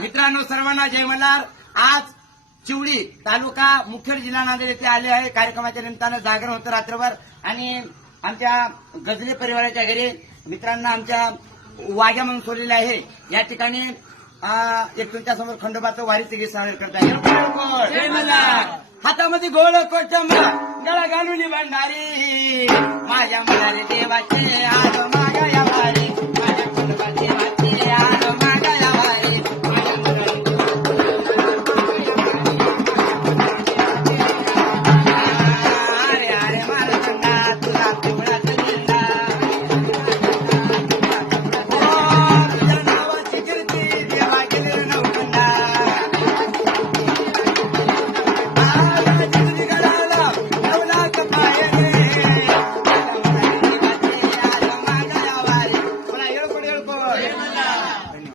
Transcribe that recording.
मित्रांनो सर्वांना जय मल्हार. आज चिवडी तालुका मुखेड जिल्हा नांदेड येथे आले आहे. कार्यक्रमाच्या निमित्तानं जागरण होतं रात्रभर आणि आमच्या गजले परिवाराच्या घरी मित्रांना आमच्या वाघ्या म्हणून सोडलेले आहे. या ठिकाणी एक तुमच्यासमोर खंडोबाचं वारीचं गीत सादर करत आहे. जय मल्हार. हातामध्ये गोळ कोचंबा गळा घालून भंडारी माझ्या मनाले देवाचे आज